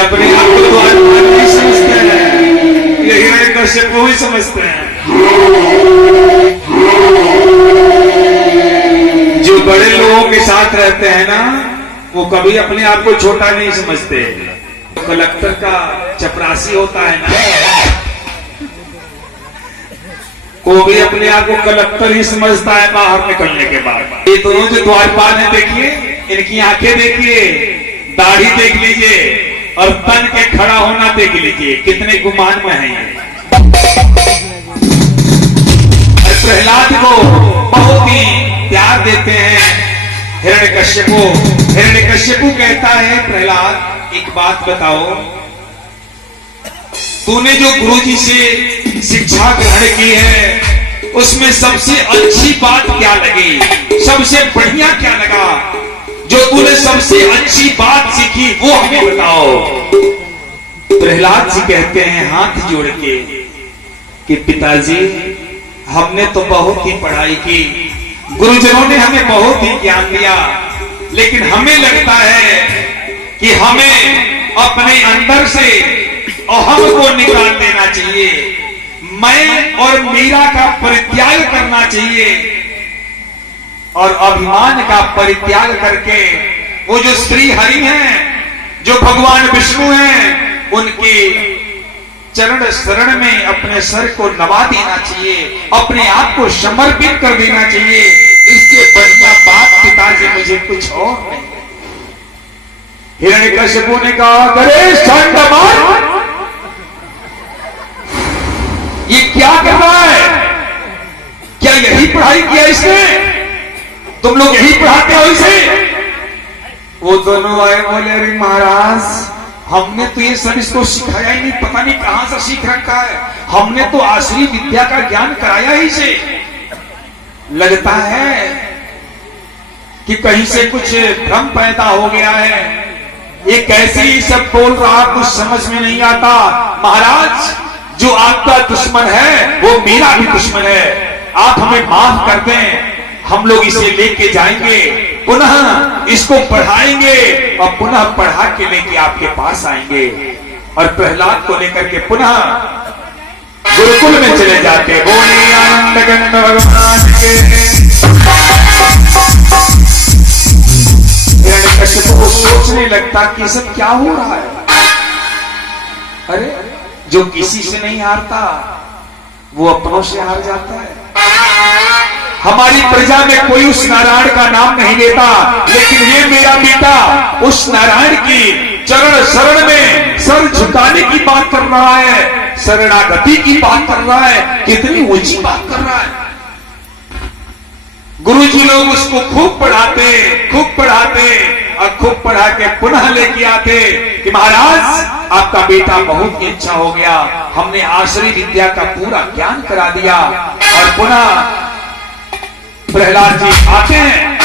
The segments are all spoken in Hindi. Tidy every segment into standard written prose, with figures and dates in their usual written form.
अपने आप को द्वारपाल नहीं समझते हैं, ये हिरण्यकश्यप को ही समझते हैं। जो बड़े लोगों के साथ रहते हैं ना, वो कभी अपने आप को छोटा नहीं समझते। कलेक्टर का चपरासी होता है ना, वो भी अपने आप को कलेक्टर ही समझता है बाहर निकलने के बाद। ये दोनों जो द्वारपाल हैं, देखिए इनकी आंखें देखिए, दाढ़ी देख लीजिए और तन के खड़ा होना देख लीजिए, कितने गुमान में हैं ये। प्रहलाद को बहुत ही प्यार देते हैं हिरण्यकश्यपु। हिरण्यकश्यपु कहता है, प्रहलाद एक बात बताओ, तूने जो गुरुजी से शिक्षा ग्रहण की है उसमें सबसे अच्छी बात क्या लगी, सबसे बढ़िया क्या लगा, जो तूने सबसे अच्छी बात सीखी वो हमें बताओ। प्रहलाद जी कहते हैं हाथ जोड़ के कि पिताजी हमने तो बहुत ही पढ़ाई की, गुरुजनों ने हमें बहुत ही ज्ञान दिया, लेकिन हमें लगता है कि हमें अपने अंदर से अहम को निकाल देना चाहिए, मैं और मीरा का परित्याग करना चाहिए और अभिमान का परित्याग करके वो जो श्री हरि हैं, जो भगवान विष्णु हैं, उनके चरण शरण में अपने सर को नवा देना चाहिए, अपने आप को समर्पित कर देना चाहिए। इससे बढ़िया बात पिताजी मुझे कुछ और नहीं। हिरण्यकश्यपु ने कहा, गणेश चंडमान, ये क्या कर रहा है, क्या यही पढ़ाई किया इसने, तुम लोग यही पढ़ाते हो इसे? वो दोनों आए, बोले अरे महाराज हमने तो ये सब इसको सिखाया ही नहीं, पता नहीं कहां से सीख रखा है, हमने तो आश्री विद्या का ज्ञान कराया ही से। लगता है कि कहीं से कुछ भ्रम पैदा हो गया है, ये कैसे ही सब बोल रहा कुछ समझ में नहीं आता। महाराज जो आपका दुश्मन है वो मेरा भी दुश्मन है, आप हमें माफ कर दें, हम लोग इसे लेके जाएंगे, पुनः इसको पढ़ाएंगे और पुनः पढ़ा के लेके आपके पास आएंगे। और प्रहलाद को लेकर के पुनः गुरुकुल में चले जाते। बोले आनंद गंध भगवान के। हिरण्यकश्यप को सोचने लगता कि सब क्या हो रहा है। अरे जो किसी से नहीं हारता वो अपनों से हार जाता है। हमारी प्रजा में कोई उस नारायण का नाम नहीं लेता, लेकिन ये मेरा बेटा उस नारायण की चरण शरण में सर झुकाने की बात कर रहा है, शरणागति की बात कर रहा है, कितनी ऊंची बात कर रहा है। गुरुजी लोग उसको खूब पढ़ाते और खूब पढ़ा के पुनः लेके आते कि महाराज आपका बेटा बहुत ही अच्छा हो गया, हमने आश्री विद्या का पूरा ज्ञान करा दिया। और पुनः प्रहलाद जी आते हैं।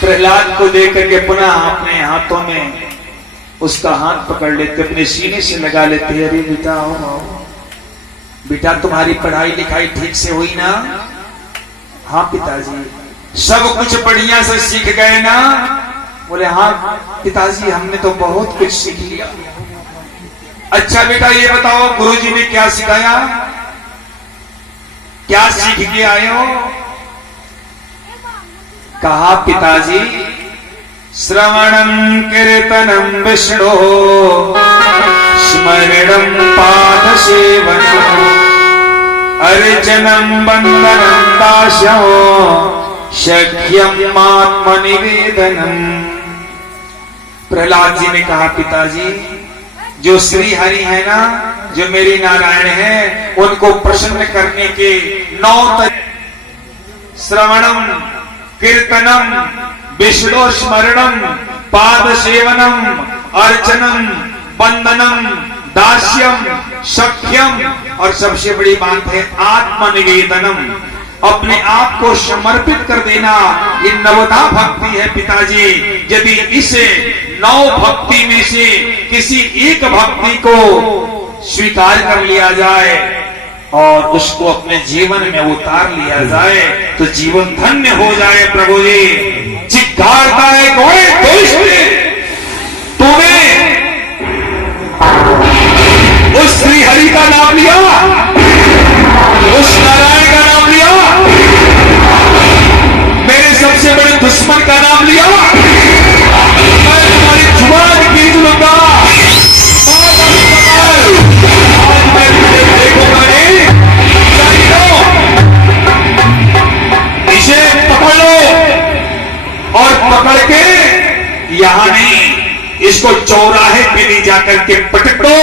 प्रहलाद को देकर के पुनः अपने हाथों में उसका हाथ पकड़ लेते, अपने सीने से लगा लेते। अरे बेटा आओ, बेटा तुम्हारी पढ़ाई लिखाई ठीक से हुई ना? हाँ पिताजी। सब कुछ बढ़िया से सीख गए ना? बोले हाँ पिताजी हमने तो बहुत कुछ सीख लिया। अच्छा बेटा ये बताओ गुरुजी ने क्या सिखाया, क्या सीख के आए हो? कहा पिताजी श्रवणं कीर्तनं विष्णु स्मरणं पाठ सेवनं अर्चनं वंदनं दास्यं शक्यं आत्मनिवेदनम्। प्रहलाद जी ने कहा पिताजी जो श्री हरि है ना, जो मेरी नारायण है, उनको प्रसन्न करने के 9 तरीके: श्रवणम, कीर्तनम, विष्णु स्मरणम, पाद सेवनम, अर्चनम, वंदनम, दास्यम, सख्यम, और सबसे बड़ी बात है आत्मनिवेदनम, अपने आप को समर्पित कर देना। ये नवदा भक्ति है पिताजी। यदि इसे 9 भक्ति में से किसी एक भक्ति को स्वीकार कर लिया जाए और उसको अपने जीवन में उतार लिया जाए तो जीवन धन्य हो जाए। प्रभु जी चिक्कारता है कोई दोस्त तूने उस श्री हरि का नाम लिया, उस नारायण का नाम लिया, मेरे सबसे बड़े दुश्मन का नाम लिया, मैं तुम्हारी जुबान खींच लूंगा। आज मैं तुझे देखूंगा नहीं। इसे पकड़ लो और पकड़ के यहां नहीं, इसको चौराहे पे ले जाकर के पटक दो।